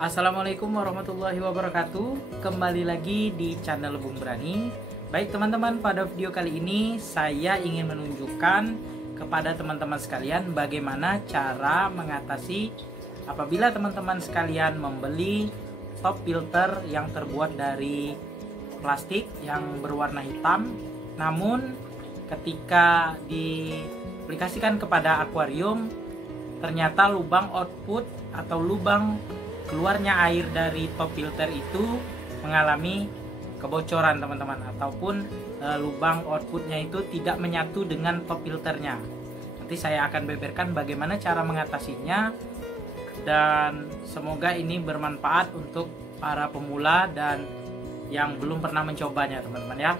Assalamualaikum warahmatullahi wabarakatuh. Kembali lagi di channel Lebung Berani. Baik teman-teman, pada video kali ini saya ingin menunjukkan kepada teman-teman sekalian bagaimana cara mengatasi apabila teman-teman sekalian membeli top filter yang terbuat dari plastik yang berwarna hitam, namun ketika diaplikasikan kepada akuarium ternyata lubang output atau lubang keluarnya air dari top filter itu mengalami kebocoran teman-teman, ataupun lubang outputnya itu tidak menyatu dengan top filternya. Nanti saya akan beberkan bagaimana cara mengatasinya, dan semoga ini bermanfaat untuk para pemula dan yang belum pernah mencobanya teman-teman ya.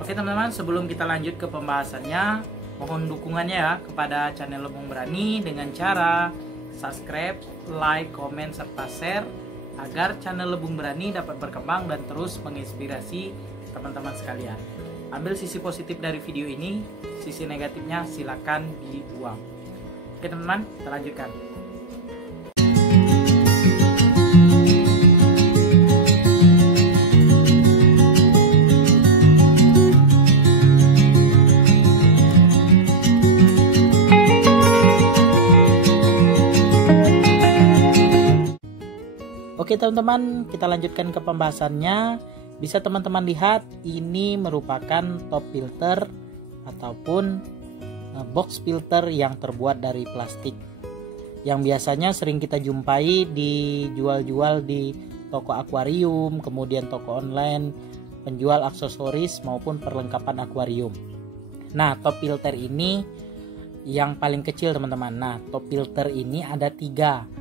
Oke teman-teman, sebelum kita lanjut ke pembahasannya, mohon dukungannya ya kepada channel Lebung Berani dengan cara subscribe, like, komen, serta share agar channel Lebung Berani dapat berkembang dan terus menginspirasi teman-teman sekalian. Ambil sisi positif dari video ini, sisi negatifnya silakan dibuang. Oke teman-teman, kita lanjutkan. Oke teman-teman, kita lanjutkan ke pembahasannya. Bisa teman-teman lihat, ini merupakan top filter ataupun box filter yang terbuat dari plastik, yang biasanya sering kita jumpai dijual-jual di toko akuarium, kemudian toko online penjual aksesoris maupun perlengkapan akuarium. Nah, top filter ini yang paling kecil teman-teman. Nah, top filter ini ada 3.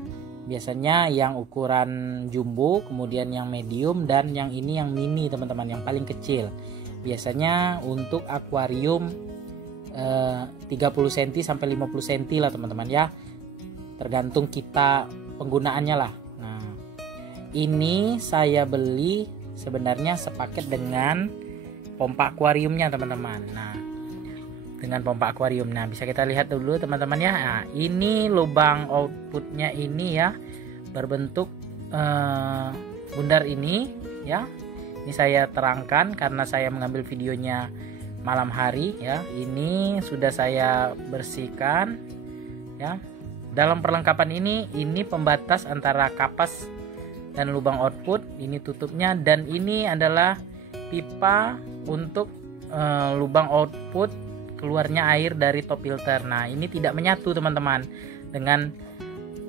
Biasanya yang ukuran jumbo, kemudian yang medium, dan yang ini yang mini teman-teman, yang paling kecil. Biasanya untuk akuarium 30 cm sampai 50 cm lah teman-teman ya. Tergantung kita penggunaannya lah. Nah, ini saya beli sebenarnya sepaket dengan pompa akuariumnya teman-teman. Nah, dengan pompa akuarium. Nah, bisa kita lihat dulu teman-teman ya. Nah, ini lubang outputnya ini ya berbentuk bundar ini ya. Ini saya terangkan karena saya mengambil videonya malam hari ya. Ini sudah saya bersihkan ya. Dalam perlengkapan ini pembatas antara kapas dan lubang output, ini tutupnya, dan ini adalah pipa untuk lubang output keluarnya air dari top filter. Nah, ini tidak menyatu teman-teman dengan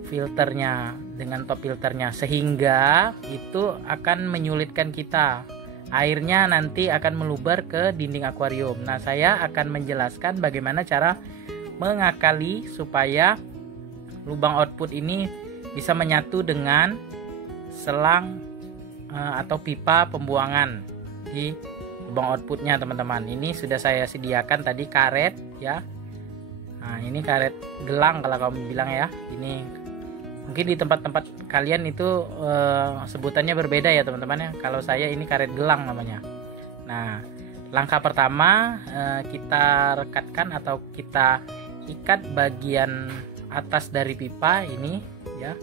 filternya, dengan top filternya, sehingga itu akan menyulitkan kita. Airnya nanti akan meluber ke dinding akuarium. Nah, saya akan menjelaskan bagaimana cara mengakali supaya lubang output ini bisa menyatu dengan selang atau pipa pembuangan di lubang outputnya teman-teman. Ini sudah saya sediakan tadi karet ya. Nah, ini karet gelang kalau kamu bilang ya. Ini mungkin di tempat-tempat kalian itu sebutannya berbeda ya teman-teman ya. Kalau saya ini karet gelang namanya. Nah, langkah pertama kita rekatkan atau kita ikat bagian atas dari pipa ini ya.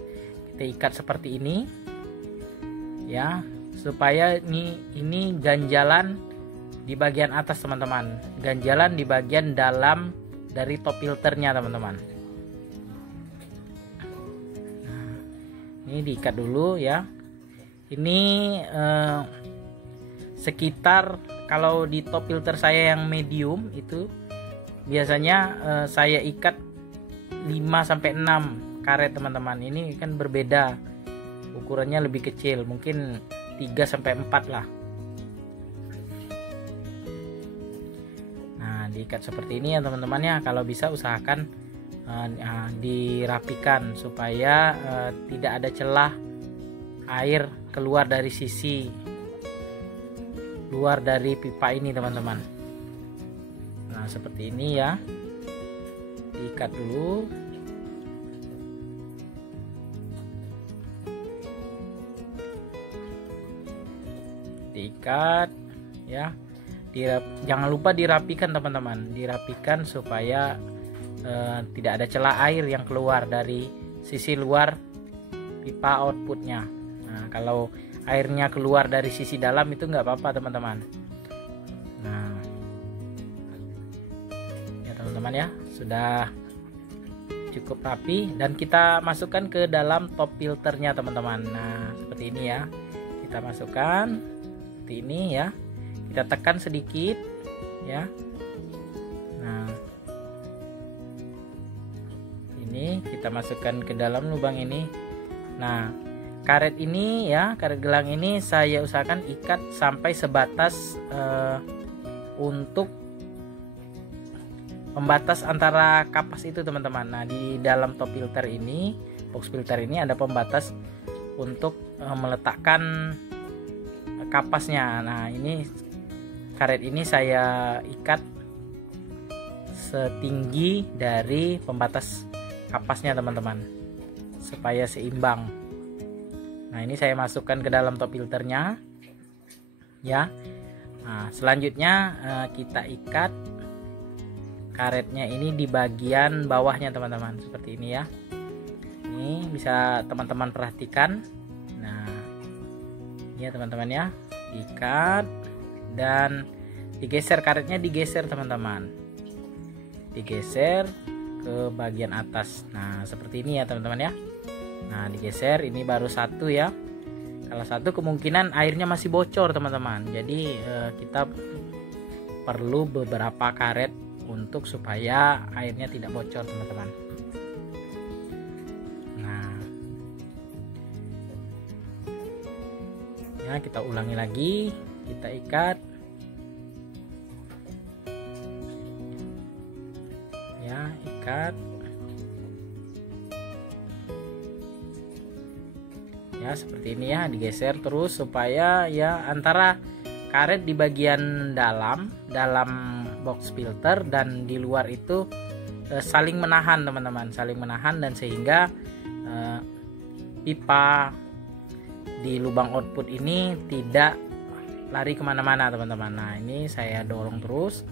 Kita ikat seperti ini ya, supaya ini ganjalan di bagian atas teman-teman, ganjalan di bagian dalam dari top filternya teman-teman. Nah, ini diikat dulu ya. Ini sekitar, kalau di top filter saya yang medium itu biasanya saya ikat 5-6 karet teman-teman. Ini kan berbeda, ukurannya lebih kecil, mungkin 3-4 lah. Diikat seperti ini ya teman-teman ya. Kalau bisa usahakan dirapikan supaya tidak ada celah air keluar dari sisi luar dari pipa ini teman-teman. Nah, seperti ini ya. Diikat dulu. Diikat ya. Jangan lupa dirapikan teman-teman, dirapikan supaya tidak ada celah air yang keluar dari sisi luar pipa outputnya. Nah, kalau airnya keluar dari sisi dalam itu nggak apa-apa teman-teman. Nah, ya teman-teman ya, sudah cukup rapi, dan kita masukkan ke dalam top filternya teman-teman. Nah, seperti ini ya, kita masukkan seperti ini ya, kita tekan sedikit ya. Nah, ini kita masukkan ke dalam lubang ini. Nah, karet ini ya, karet gelang ini saya usahakan ikat sampai sebatas untuk pembatas antara kapas itu teman-teman. Nah, di dalam top filter ini, box filter ini ada pembatas untuk meletakkan kapasnya. Nah, ini karet ini saya ikat setinggi dari pembatas kapasnya teman-teman, supaya seimbang. Nah, ini saya masukkan ke dalam top filternya ya. Nah, selanjutnya kita ikat karetnya ini di bagian bawahnya teman-teman, seperti ini ya. Ini bisa teman-teman perhatikan. Nah, ya teman-teman ya, ikat dan digeser, karetnya digeser teman-teman, digeser ke bagian atas. Nah, seperti ini ya teman-teman ya. Nah, digeser, ini baru satu ya. Kalau satu kemungkinan airnya masih bocor teman-teman, jadi kita perlu beberapa karet untuk supaya airnya tidak bocor teman-teman. Nah, ya kita ulangi lagi, kita ikat ya, ikat ya, seperti ini ya, digeser terus supaya ya antara karet di bagian dalam box filter dan di luar itu saling menahan teman-teman, saling menahan, dan sehingga pipa di lubang output ini tidak lari kemana-mana teman-teman. Nah, ini saya dorong terus,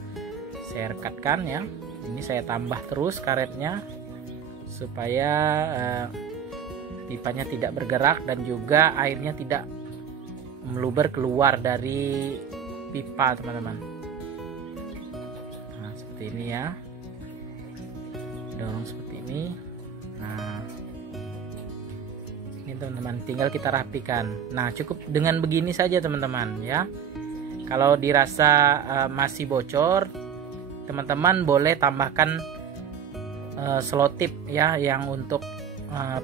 saya rekatkan ya, ini saya tambah terus karetnya supaya pipanya tidak bergerak dan juga airnya tidak meluber keluar dari pipa teman-teman. Nah, seperti ini ya, dorong seperti ini. Nah, ini teman-teman, tinggal kita rapikan. Nah, cukup dengan begini saja teman-teman ya. Kalau dirasa masih bocor, teman-teman boleh tambahkan selotip ya, yang untuk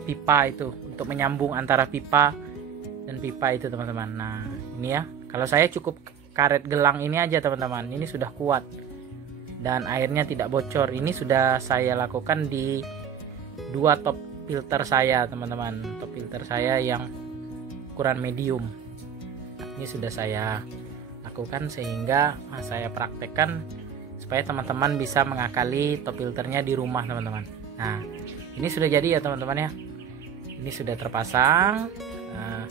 pipa itu, untuk menyambung antara pipa dan pipa itu teman-teman. Nah, ini ya, kalau saya cukup karet gelang ini aja teman-teman, ini sudah kuat dan airnya tidak bocor. Ini sudah saya lakukan di dua top filter saya teman-teman, top filter saya yang ukuran medium. Ini sudah saya lakukan sehingga saya praktekkan supaya teman-teman bisa mengakali top filternya di rumah teman-teman. Nah, ini sudah jadi ya teman-teman ya, ini sudah terpasang. Nah,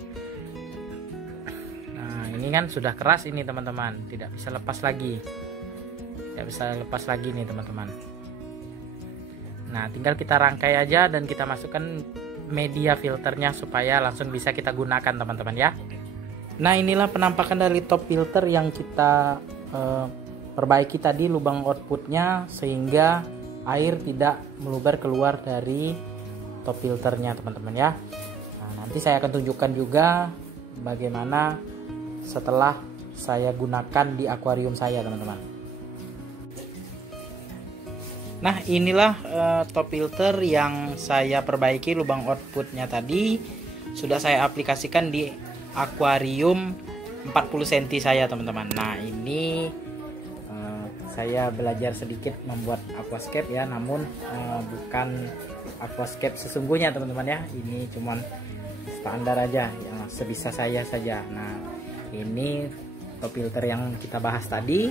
ini kan sudah keras ini teman-teman, tidak bisa lepas lagi, tidak bisa lepas lagi nih teman-teman. Nah, tinggal kita rangkai aja dan kita masukkan media filternya supaya langsung bisa kita gunakan teman-teman ya. Nah, inilah penampakan dari top filter yang kita perbaiki tadi lubang outputnya sehingga air tidak meluber keluar dari top filternya teman-teman ya. Nah, nanti saya akan tunjukkan juga bagaimana setelah saya gunakan di akuarium saya teman-teman. Nah, inilah top filter yang saya perbaiki lubang outputnya tadi, sudah saya aplikasikan di akuarium 40 cm saya teman-teman. Nah, ini saya belajar sedikit membuat aquascape ya, namun bukan aquascape sesungguhnya teman-teman ya, ini cuman standar aja ya, sebisa saya saja. Nah, ini top filter yang kita bahas tadi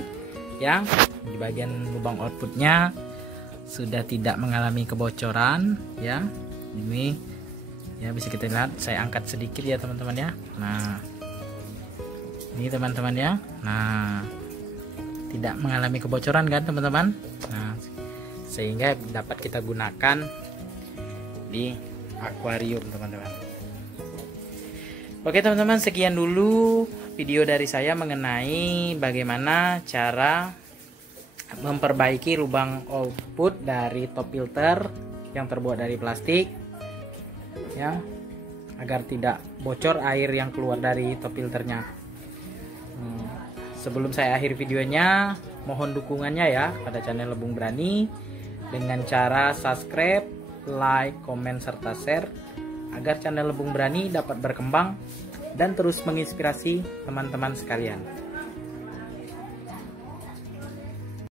ya, di bagian lubang outputnya sudah tidak mengalami kebocoran ya. Ini ya bisa kita lihat, saya angkat sedikit ya teman-teman ya. Nah, ini teman-teman ya, nah tidak mengalami kebocoran kan teman-teman. Nah, sehingga dapat kita gunakan di akuarium teman-teman. Oke teman-teman, sekian dulu video dari saya mengenai bagaimana cara memperbaiki lubang output dari top filter yang terbuat dari plastik ya, agar tidak bocor air yang keluar dari top filternya. Sebelum saya akhiri videonya, mohon dukungannya ya pada channel Lebung Berani dengan cara subscribe, like, komen, serta share agar channel Lebung Berani dapat berkembang dan terus menginspirasi teman-teman sekalian.